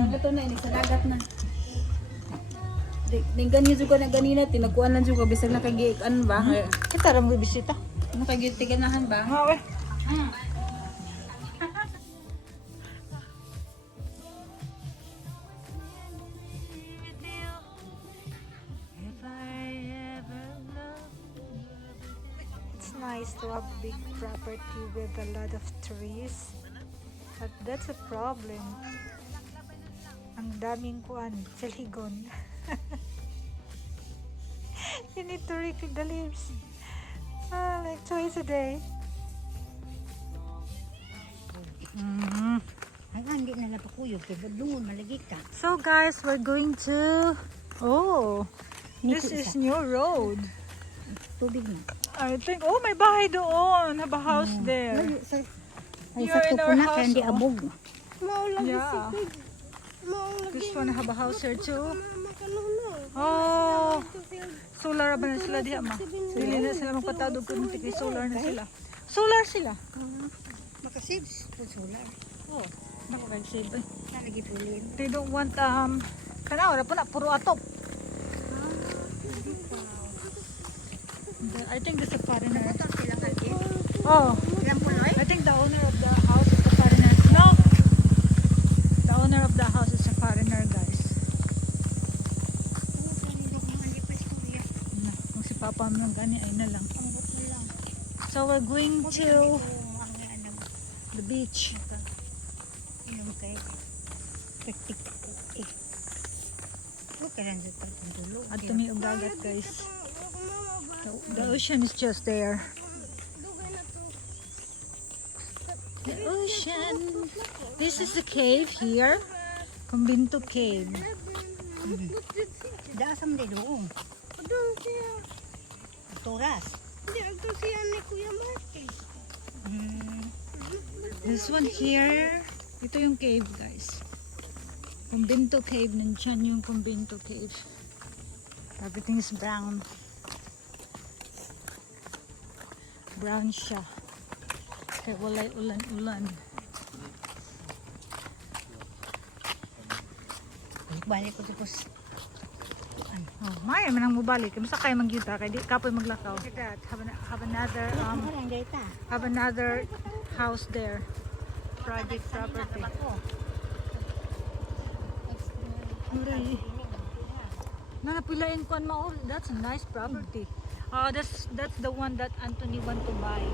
Kang ito na, ini sa dagat na. Di ganyan juga na ganina, tinakuan lang juga, bisag nakagiikan ba? Kita rin mo bisita. Nakagiganahan ba? Nga we. It's nice to have big property with a lot of trees. But that's a problem. Ang daming kuan, saligon. You need to rake the leaves. Like twice a day. Ay, hindi na napakuyog. Kaya badungon, malagi ka. So guys, we're going to... Oh, this is new road. Tubig na. I think, oh, may bahay doon. Have a house there. Ay, You're sa in tupo our na, house, kaya hindi oh. abog. Yeah. This one have a house here too. Oh, solar ba na sila diha ma? Dili na sila magpatadog kung tiki solar na sila. Solar sila. Makasave sa solar. Oh, nakaka-save eh. Nalagi pulin. They don't want kana wala po na puro atop. I think this is a foreigner. Silang lagi. Oh, Ilang puloy? I think the owner of the house is a foreigner. No, the owner of the house is a foreigner, guys. Na, kung si Papa mo lang gani ay na lang. So we're going to the beach. Ilang kay praktik. Bukan lang sa pagpundulo. At tumiog dagat, guys. The ocean is just there. The ocean. This is the cave here. Kumbinto Cave. Daasam din doon. Toras. This one here. Ito yung cave, guys. Kumbinto Cave. Nandiyan yung Kumbinto Cave. Everything is brown. Brown siya. Kaya walay ulan-ulan. Balik ko tapos. Oh, maya man ang mubalik. Kamsa kayo magyuta kay di kapoy maglakaw. Look at that. Have another house there. Private property. Murray. Nanapilain ko mo. That's a nice property. That's the one that Anthony want to buy.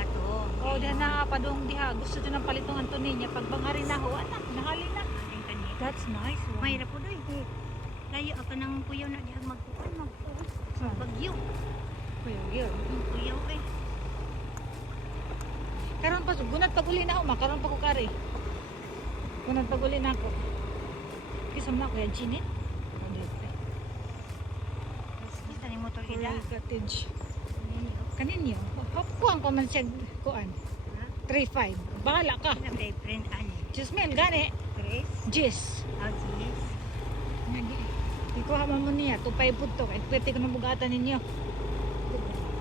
Ato. Oh, dahil nakapadong diha. Gusto din ng palitong Anthony niya. Pag bangari na ho, anak, nahali na. That's nice one. Mahirap po doy. Layo ako ng kuyaw na diyan magkuan Ah. Bagyo. Kuya, yun. Kuyaw eh. Karon pa, gunat paguli na ako, makaroon pa ko kari. Gunat paguli na ako. Kisam na kuya, Ginit. Kita ni motor Kuya ida. Cottage. Kaninyo? Kuhaan ko man siya, kuhaan. 3-5. Bahala ka. Ilang day friend ani. Jismel, gani. Chris. Jis. Agis. Ikuha mo niya, 2-5 po to. Kahit pwede ko na bugatan ninyo.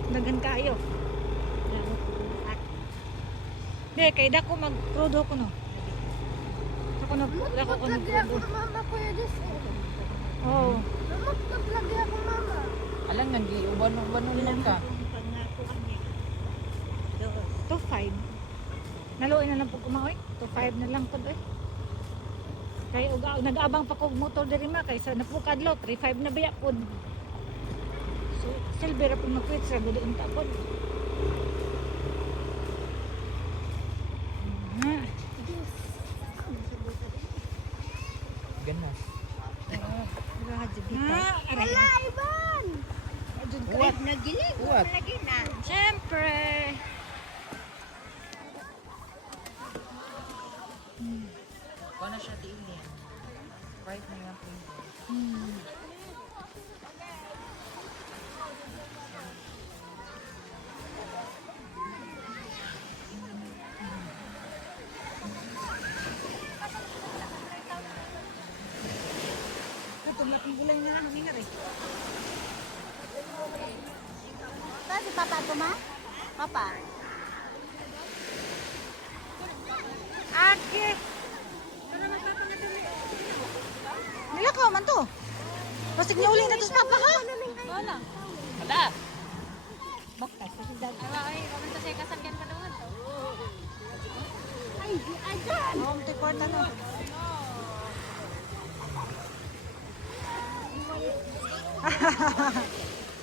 Dagan kayo. At Hindi, kaya dako mag-crudo ko no. Ako na, dako ko nag-crudo. Mama ko yun this. Oo. Magkaplagi ako mama. Alang nga, di uban-uban lang ka. pangakuan niya. 2-5. Naluin na lang po kumaoy. 2-5 na lang po doy. Kaya nag-abang pa kong motor diri ma kaysa napukadlo 3-5 na biya pod. So silver po makwit sa gudoon ta pod. Ganas. Ala iban. What nagilig? What? Lagi na. Siyempre. Kung na siya diin niya. Right na yung pinto. Ito laking gulay na lang hingar eh. Si Papa ko ma? Papa. Ake. Ano naman ito na dali? Basta niya uling na to sa papa ha? Wala. Ada. Bakit? Kasi dad- Ay, kami sa kasagyan pa doon. Home to court ano?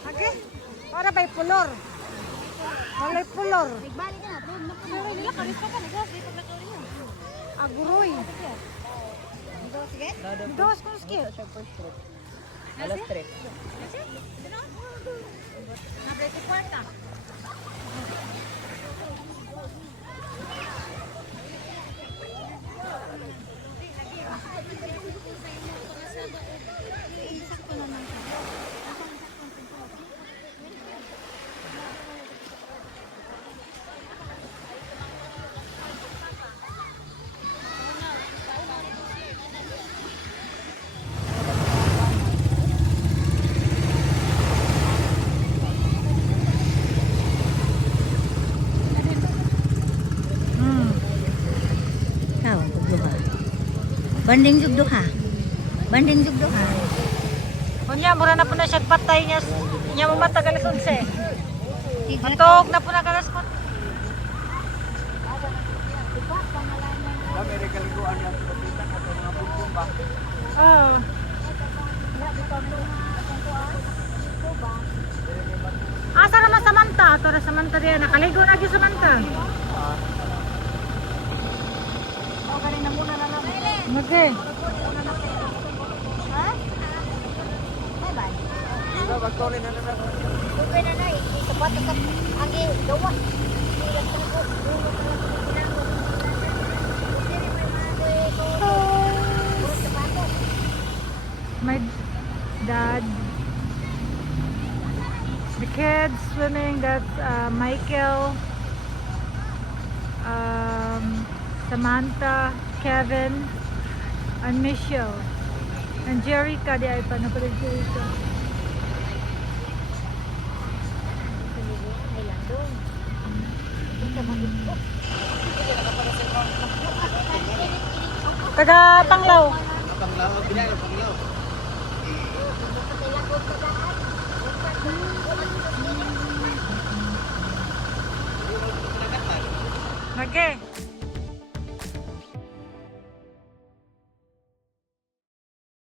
Okay. Para ba'y pulor? Walay pulor. Nagbalik ka na, bro. Pero nila karis pa gas, ito na to rin. Aguroy. Sige. Dos kong skip. Alas 3. Nabre si kwarta. Tao, duha. Banding jug duha. Banding jug duha. Kunya, mura na po na siya patay niya. Niya mamatagal sa 11. Matog na po na kalas po. Kami regaliguan yan sa kapitan at mga bumbong ba? Oh. Asa naman Samantha? Tara Samantha diyan. Nakaligo na gyud Samantha. Okay. Ha? Ay ba? Ikaw, magtuloy na naman. Tubay na na, isapat ka agi dawa. My dad. The kids swimming. That's Michael, Samantha, Kevin, and Michelle. And Jerica, di ay pa na pala Jerica. Taga Tanglaw. Panglaw, binayang panglaw. Okay.